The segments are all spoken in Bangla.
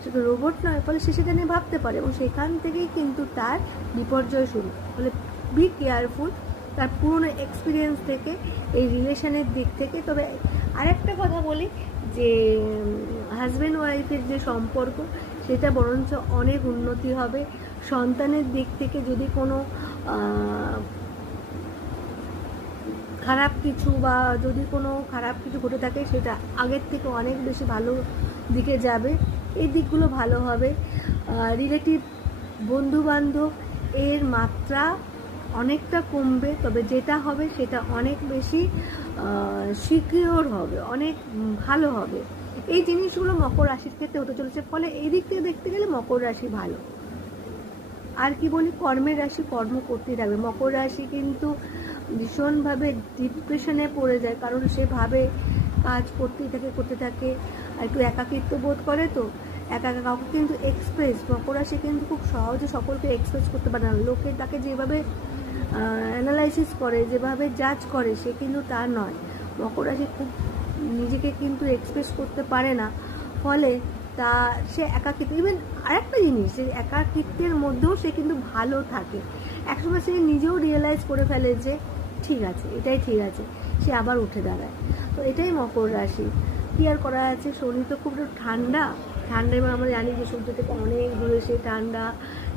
সে তো রোবট নয়, ফলে সে সেটা নিয়ে ভাবতে পারে এবং সেখান থেকেই কিন্তু তার বিপর্যয় শুরু। ফলে বি কেয়ারফুল তার পুরনো এক্সপিরিয়েন্স থেকে, এই রিলেশনের দিক থেকে। তবে আরেকটা কথা বলি যে হাজব্যান্ড ওয়াইফের যে সম্পর্ক সেটা বরঞ্চ অনেক উন্নতি হবে। সন্তানের দিক থেকে যদি কোনো খারাপ কিছু বা যদি কোনো খারাপ কিছু ঘটে থাকে সেটা আগের থেকে অনেক বেশি ভালো দিকে যাবে, এই দিকগুলো ভালো হবে। রিলেটিভ বন্ধুবান্ধব এর মাত্রা অনেকটা কমবে, তবে যেটা হবে সেটা অনেক বেশি সিকিওর হবে, অনেক ভালো হবে। এই জিনিসগুলো মকর রাশির ক্ষেত্রে হতে চলেছে। ফলে এই দিক থেকে দেখতে গেলে মকর রাশি ভালো। আর কি বলি, কর্মের রাশি কর্ম করতেই থাকবে। মকর রাশি কিন্তু ভীষণভাবে ডিপ্রেশনে পড়ে যায়, কারণ সে ভাবে কাজ করতে থাকে একটু একাকিত্ব বোধ করে, তো একা কাউকে কিন্তু এক্সপ্রেস, মকর রাশি কিন্তু খুব সহজে সকলকে এক্সপ্রেস করতে পারে না। লোকে তাকে যেভাবে অ্যানালাইসিস করে, যেভাবে জাজ করে, সে কিন্তু তা নয়। মকর রাশি খুব নিজেকে কিন্তু এক্সপ্রেস করতে পারে না, ফলে তা সে একাকিত্ব। ইভেন আরেকটা জিনিস, যে একাকিত্বের মধ্যেও সে কিন্তু ভালো থাকে। একসময় সে নিজেও রিয়েলাইজ করে ফেলে যে ঠিক আছে, এটাই ঠিক আছে, সে আবার উঠে দাঁড়ায়। তো এটাই মকর রাশি। কি আর করা আছে, শনি তো খুব ঠান্ডা এবং আমরা জানি যে সূর্য থেকে অনেক দূরে সে ঠান্ডা,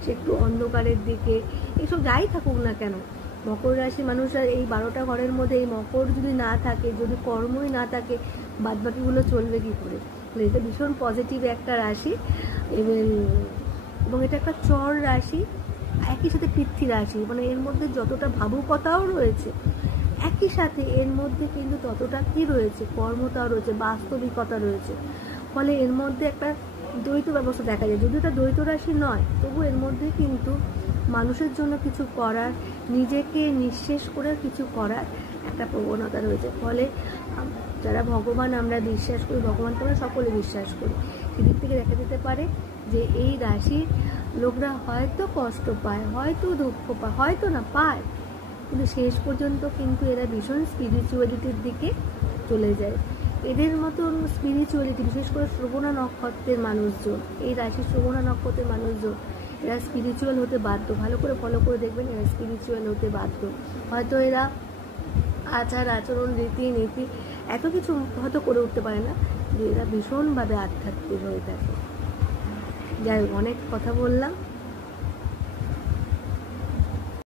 সে একটু অন্ধকারের দিকে, এসব যাই থাকুক না কেন, মকর রাশি মানুষরা এই 12টা ঘরের মধ্যে এই মকর যদি না থাকে, যদি কর্মই না থাকে, বাদবাকিগুলো চলবে কী করে? এটা ভীষণ পজিটিভ একটা রাশি এবং এটা একটা চর রাশি, একই সাথে পৃথ্বী রাশি। মানে এর মধ্যে যতটা ভাবুকতাও রয়েছে, একই সাথে এর মধ্যে কিন্তু ততটা কি রয়েছে, কর্মতাও রয়েছে, বাস্তবিকতা রয়েছে। ফলে এর মধ্যে একটা দ্বৈত ব্যবস্থা দেখা যায়। যদিও এটা দ্বৈত রাশি নয়, তবু এর মধ্যে কিন্তু মানুষের জন্য কিছু করার, নিজেকে নিঃশেষ করে কিছু করার একটা প্রবণতা রয়েছে। ফলে যারা ভগবান আমরা বিশ্বাস করি, ভগবানকে আমরা সকলে বিশ্বাস করি, সেদিক থেকে দেখা যেতে পারে যে এই রাশির লোকরা হয়তো কষ্ট পায়, হয়তো দুঃখ পায়, হয়তো না পায়, কিন্তু শেষ পর্যন্ত কিন্তু এরা ভীষণ স্পিরিচুয়ালিটির দিকে চলে যায়। এদের মতন স্পিরিচুয়ালিটি, বিশেষ করে শ্রবণা নক্ষত্রের মানুষজন, এই রাশির শ্রবণা নক্ষত্রের মানুষজন, এরা স্পিরিচুয়াল হতে বাধ্য। ভালো করে ফলো করে দেখবেন, এরা স্পিরিচুয়াল হতে বাধ্য। হয়তো এরা আচার আচরণ, রীতিনীতি এত কিছু হয়তো করে উঠতে পারে না, যে এরা ভীষণভাবে আধ্যাত্মিক হয়ে থাকে। যাই হোক, অনেক কথা বললাম।